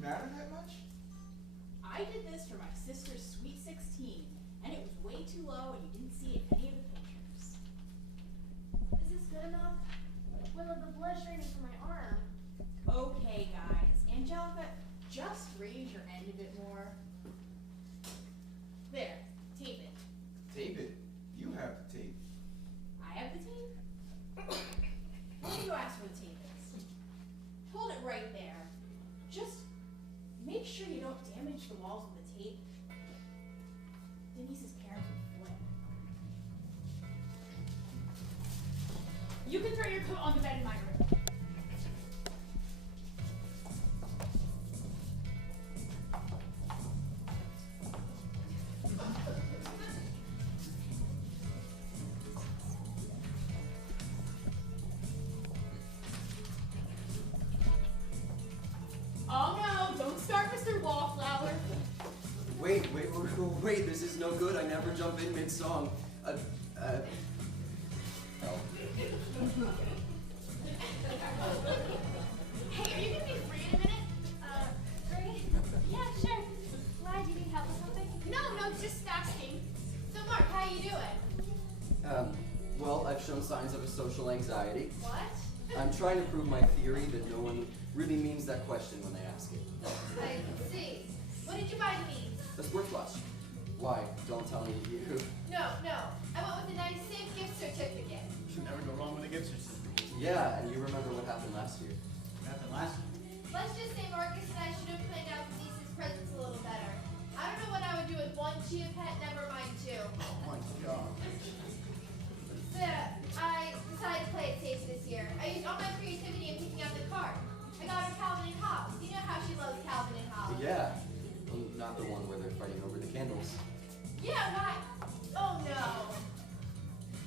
matter that much? I did this for my sister's sweet 16, and it was way too low, and you didn't see it in any of the pictures. Is this good enough? Well, the blood's draining from my arm. Okay, guys. Angelica, just raise your end a bit more. There, tape it. Tape it. You have the tape. I have the tape? Why do you ask where the tape is? Hold it right there. Just make sure you don't damage the walls with the tape. Denise's parents would flip. You can throw your coat on the bed in my room. Oh no, don't start, Mr. Wallflower. Wait, this is no good. I never jump in mid-song. Oh. Hey, are you gonna be free in a minute? Free? Yeah, sure. Why, do you need help with something? No, just asking. So Mark, how you doing? Well, I've shown signs of a social anxiety. What? I'm trying to prove my theory that no one really means that question when they ask it. I see. What did you buy me? A sports watch. Why? Don't tell me you. No. I went with a nice safe gift certificate. Should never go wrong with a gift certificate. Yeah, and you remember what happened last year. What happened last year? Let's just say Marcus and I should have planned out Denise's presents a little better. I don't know what I would do with one chia pet, never mind two. Oh my god. So, I decided to play it safe this year. I used all my creativity in picking out the card. I got her Calvin and Hobbes. You know how she loves Calvin and Hobbes. Yeah. Well, not the one where they're fighting over the candles. Yeah, why? Oh no.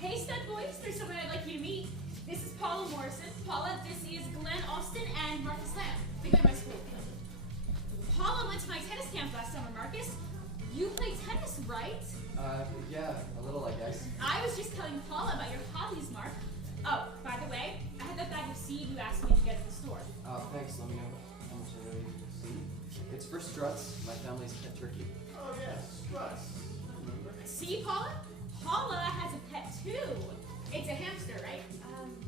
Hey, stud boys, there's someone I'd like you to meet. This is Paula Morrison. Paula, this is Glenn Austin and Marcus Lamb. They go to my school. Paula went to my tennis camp last summer, Marcus. You play tennis, right? Yeah, a little, I guess. I was just telling Paula about your hobbies, Mark. Oh, by the way, I had that bag of seed you asked me to get at the store. Thanks. Let me know how much I owe you. See? It's for Struts, my family's pet turkey. Oh yes, Struts. Remember? See, Paula? Paula has a pet too. It's a hamster, right?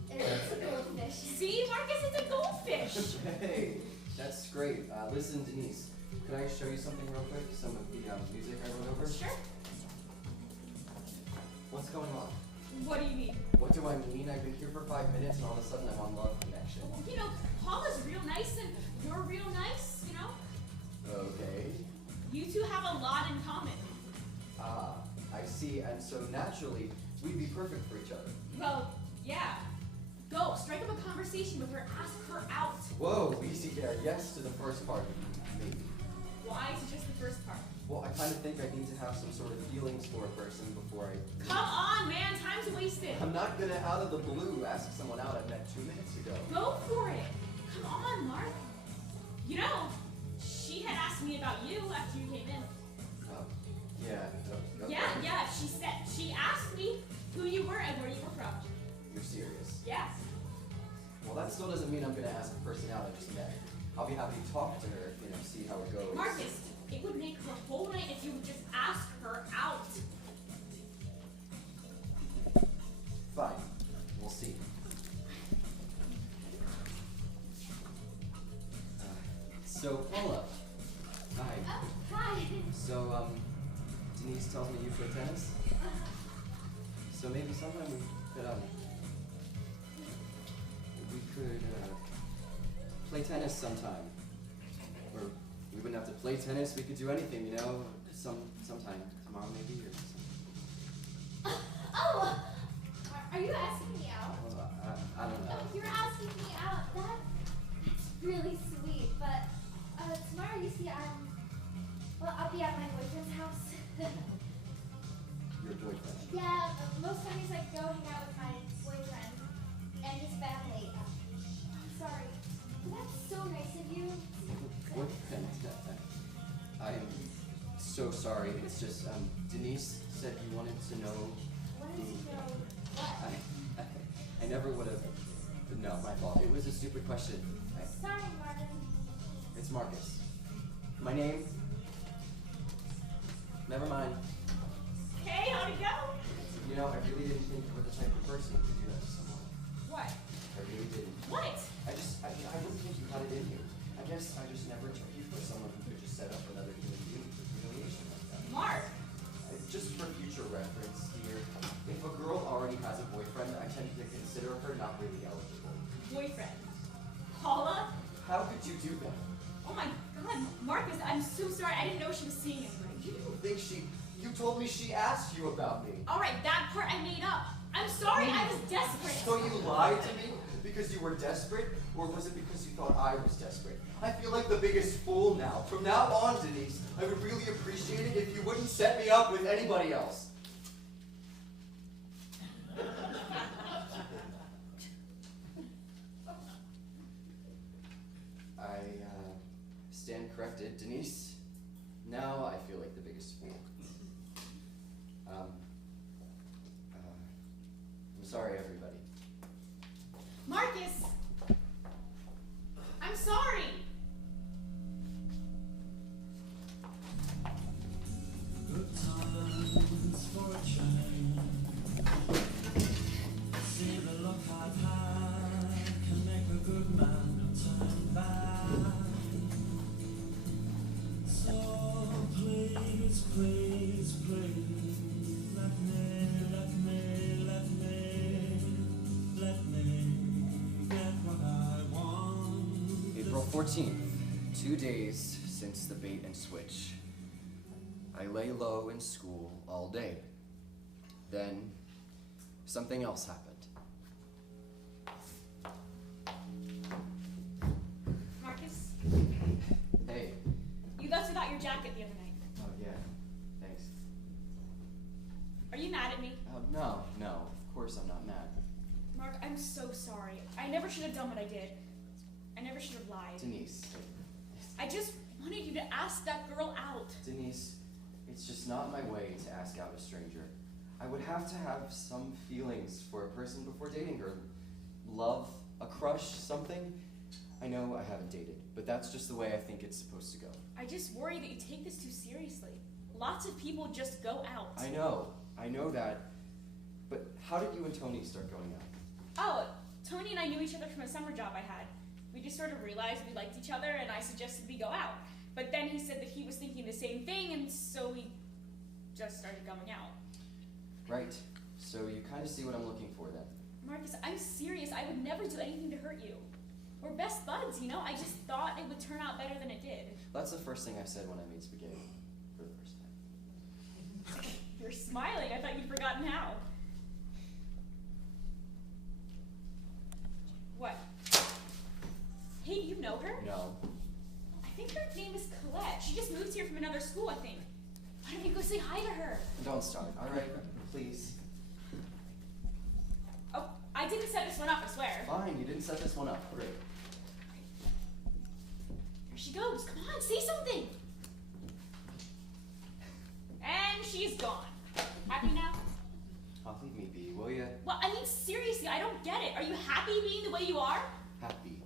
It's a goldfish. See, Marcus, it's a goldfish. Hey, that's great. Listen, Denise, could I show you something real quick? Some of the music I wrote over? Sure. What's going on? What do you mean? What do I mean? I've been here for 5 minutes and all of a sudden I'm on Love Connection. You know, Paula's real nice and you're real nice, you know? Okay. You two have a lot in common. I see. And so naturally, we'd be perfect for each other. Well, yeah. Go, strike up a conversation with her, ask her out. Whoa, easy there. Yes to the first part. Maybe. Why is it just the first part? Well, I kind of think I need to have some sort of feelings for a person before I... Come on, man, time's wasted. I'm not gonna out of the blue ask someone out I met 2 minutes ago. Go for it. Come on, Mark. You know, she had asked me about you after you came in. Yeah. Okay. Yeah, she asked me who you were and where you were from. You're serious? Yes. Well, that still doesn't mean I'm gonna ask a person out I just met. I'll be happy to talk to her, see how it goes. Marcus, it would make her whole night if you would just ask her out. Fine. We'll see. So, Paula. Hi. Oh, hi. So, Denise tells me you play tennis? So maybe sometime we could play tennis sometime. Or we wouldn't have to play tennis, we could do anything, you know, sometime tomorrow maybe or something. Oh, are you asking me out? Well, I don't know. Oh, you're asking me out. That's really sweet, but tomorrow you see I'll be at my boyfriend's house. Your boyfriend? Yeah, most times I go hang out with my boyfriend and his family. I'm sorry. That's so nice of you. Boyfriend? I am so sorry. It's just, Denise said you wanted to know. Wanted to know what? I never would have. No, my fault. It was a stupid question. Sorry, Martin. It's Marcus. My name? Never mind. Hey, how'd it go? You know, I really didn't think you were the type of person who could do that to someone. What? I really didn't. What? I wouldn't think you had it in you. I guess I just never took you for someone who could just set up another human being for humiliation like that. Mark. Just for future reference, dear, if a girl already has a boyfriend, I tend to consider her not really eligible. Boyfriend. Paula? How could you do that? Oh my god, Marcus, I'm so sorry. I didn't know she was seeing anybody. You think you told me she asked you about me. Alright, that part I made up. I'm sorry, I was desperate. So you lied to me because you were desperate, or was it because you thought I was desperate? I feel like the biggest fool now. From now on, Denise, I would really appreciate it if you wouldn't set me up with anybody else. I stand corrected, Denise. Now I feel like the biggest fool. I'm sorry, everybody. Marcus! I'm sorry! Good times for a change. See the look I've had can make a good man turn back. So please, please, please, let me get what I want. April 14th, 2 days since the bait and switch. I lay low in school all day. Then, something else happened. Marcus, Hey. you left without your jacket the other night. Oh, yeah. Thanks. Are you mad at me? No, of course I'm not mad. Mark, I'm so sorry. I never should have done what I did. I never should have lied. Denise. I just wanted you to ask that girl out. Denise, it's just not my way to ask out a stranger. I would have to have some feelings for a person before dating her. Love, a crush, something. I know I haven't dated, but that's just the way I think it's supposed to go. I just worry that you take this too seriously. Lots of people just go out. I know that. But how did you and Tony start going out? Oh, Tony and I knew each other from a summer job I had. We just sort of realized we liked each other, and I suggested we go out. But then he said that he was thinking the same thing, and so we just started going out. Right. So you kind of see what I'm looking for then. Marcus, I'm serious. I would never do anything to hurt you. We're best buds, you know? I just thought it would turn out better than it did. That's the first thing I said when I made spaghetti for the first time. You're smiling. I thought you'd forgotten how. What? Hey, do you know her? No. I think her name is Colette. She just moved here from another school, I think. Why don't you go say hi to her? Don't start, alright? Please. Oh, I didn't set this one up, I swear. Fine, you didn't set this one up. Great. Here she goes. Come on, say something. And she's gone. Happy now? Oh, leave me be, will ya? Well, I mean, seriously, I don't get it. Are you happy being the way you are? Happy.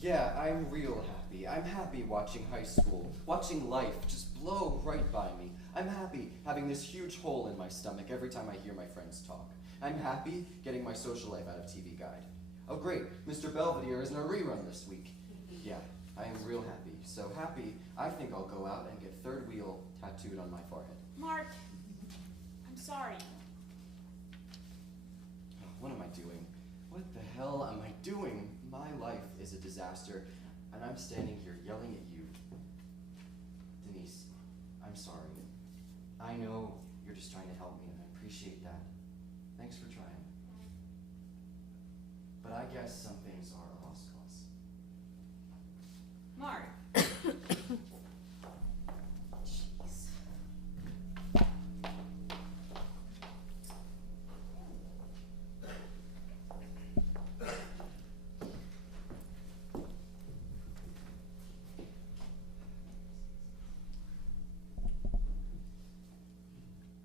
Yeah, I'm real happy. I'm happy watching high school, watching life just blow right by me. I'm happy having this huge hole in my stomach every time I hear my friends talk. I'm happy getting my social life out of TV Guide. Oh great, Mr. Belvedere is in a rerun this week. Yeah, I am real happy. So happy, I think I'll go out and get third wheel tattooed on my forehead. Mark, I'm sorry. What am I doing? What the hell am I doing? My life is a disaster, and I'm standing here yelling at you. Denise, I'm sorry. I know you're just trying to help me, and I appreciate that. Thanks for trying. But I guess some things are a lost cause. Mark. Jeez.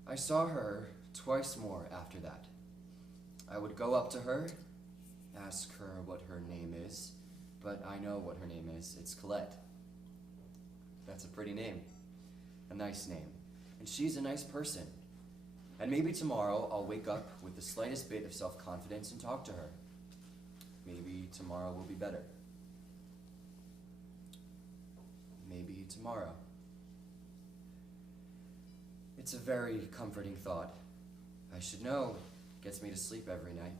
I saw her twice more after that. I would go up to her, ask her what her name is, but I know what her name is. It's Colette. That's a pretty name. A nice name. And she's a nice person. And maybe tomorrow I'll wake up with the slightest bit of self-confidence and talk to her. Maybe tomorrow will be better. Maybe tomorrow. It's a very comforting thought. I should know. Gets me to sleep every night.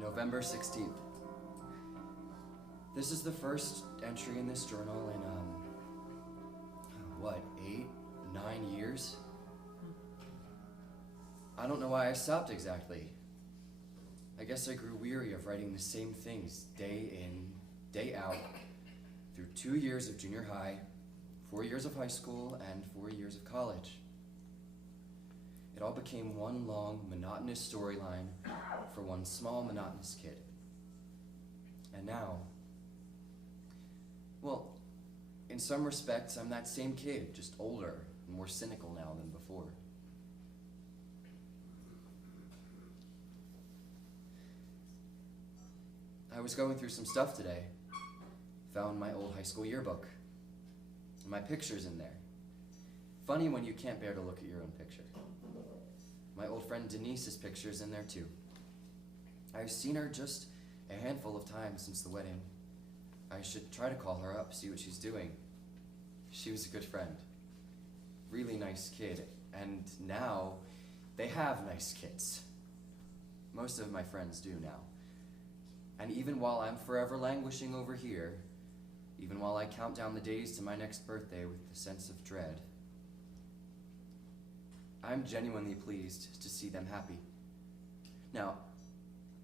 November 16th. This is the first entry in this journal in, 8, 9 years? I don't know why I stopped exactly. I guess I grew weary of writing the same things day in, day out, through 2 years of junior high, 4 years of high school, and 4 years of college. It all became one long, monotonous storyline for one small, monotonous kid. And now, well, in some respects, I'm that same kid, just older and more cynical now than before. I was going through some stuff today. Found my old high school yearbook. My picture's in there. Funny when you can't bear to look at your own picture. My old friend Denise's picture's in there too. I've seen her just a handful of times since the wedding. I should try to call her up, see what she's doing. She was a good friend. Really nice kid. And now, they have nice kids. Most of my friends do now. And even while I'm forever languishing over here, even while I count down the days to my next birthday with a sense of dread, I'm genuinely pleased to see them happy. Now,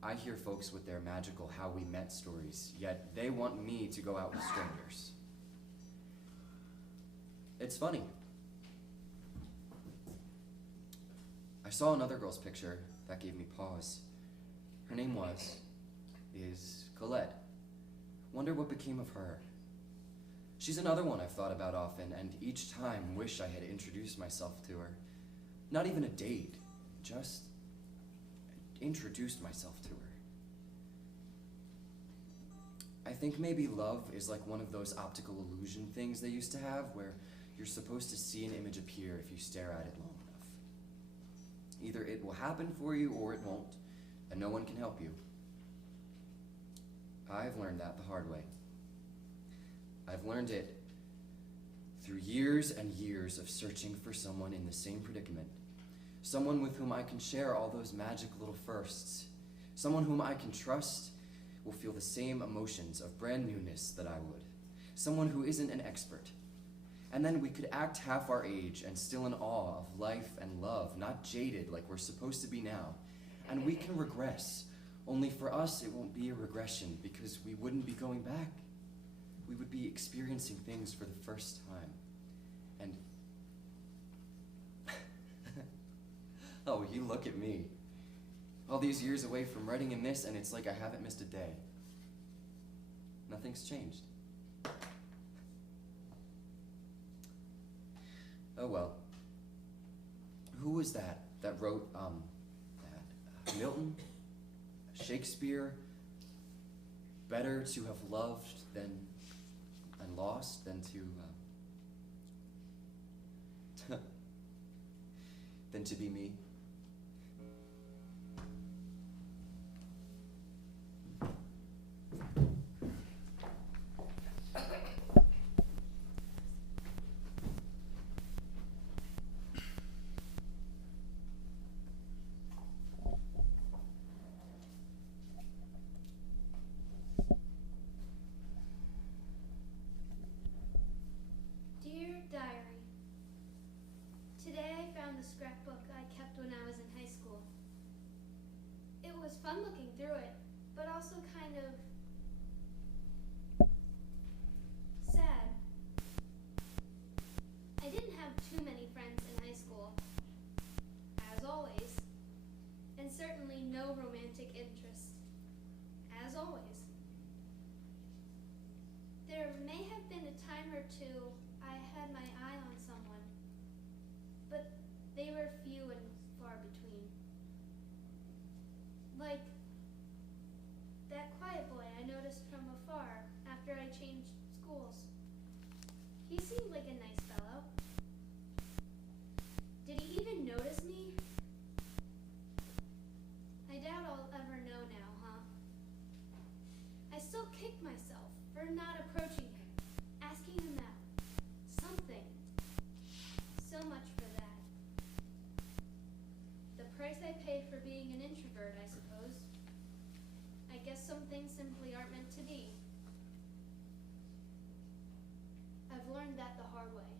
I hear folks with their magical how we met stories, yet they want me to go out with strangers. It's funny. I saw another girl's picture that gave me pause. Her name is Colette. Wonder what became of her. She's another one I've thought about often, and each time wish I had introduced myself to her. Not even a date, just introduced myself to her. I think maybe love is like one of those optical illusion things they used to have where you're supposed to see an image appear if you stare at it long enough. Either it will happen for you or it won't, and no one can help you. I've learned that the hard way. I've learned it through years and years of searching for someone in the same predicament. Someone with whom I can share all those magic little firsts. Someone whom I can trust will feel the same emotions of brand newness that I would. Someone who isn't an expert. And then we could act half our age and still in awe of life and love, not jaded like we're supposed to be now. And we can regress. Only for us, it won't be a regression because we wouldn't be going back. We would be experiencing things for the first time. And oh, you look at me. All these years away from writing in this, and it's like I haven't missed a day. Nothing's changed. Oh well. Who was that wrote, Milton? Shakespeare? Better to have loved and lost than to be me. Dear Diary, today I found the scrapbook I kept when I was in high school. was fun looking through it, but also kind of sad. I didn't have too many friends in high school, as always, and certainly no romantic interest, as always. There may have been a time or two I had my eye on someone, but they were few and far between. Like that quiet boy I noticed from afar after I changed schools. He seemed like a nice fellow. Did he even notice me? I doubt I'll ever know now, huh? I still kick myself for not approaching him, asking him out. Something. So much for that. The price I paid for being an introvert, I suppose. I guess some things simply aren't meant to be. I've learned that the hard way.